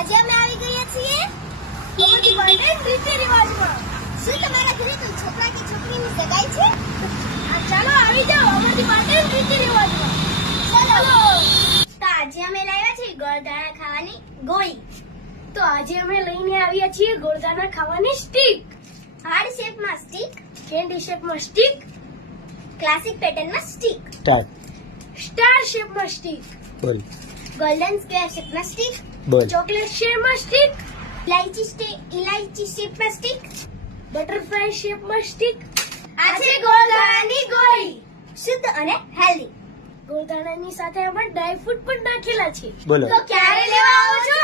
આજે અમે આવી ગયા છીએ અમરજી ગાર્ડન રીતિ રિવાજમાં. શું તમારા ઘરે કોઈ છોકરા કે છોકરીની સગાઈ છે? ચાલો આવી જાઓ અમરજી ગાર્ડન રીતિ રિવાજમાં. ચાલો. તો આજે અમે લાવ્યા છીએ ગોળદાણા ખાવાની ગોળી. તો આજે અમે લઈને આવ્યા છીએ ગોળદાણા ખાવાની સ્ટીક. હાર્ડ શેપમાં સ્ટીક, કેન્ડી શેપમાં સ્ટીક, ક્લાસિક પેટર્નમાં સ્ટીક, સ્ટાર શેપમાં સ્ટીક, બોલ ગોલ્ડન સ્ક્વેર શેપમાં સ્ટીક, બોલ ચોકલેટ શેપમાં સ્ટીક, ઇલાયચી શેપમાં સ્ટીક. બટરફ્લાય શેપમાં સ્ટીક. આ છે ગોળદાણાની ગોળી, શુદ્ધ અને હેલ્ધી. ગોળદાણાની સાથે આપણે ડ્રાય ફ્રૂટ પણ નાખેલા છે. બોલો તો ક્યારે લેવા આવો છો?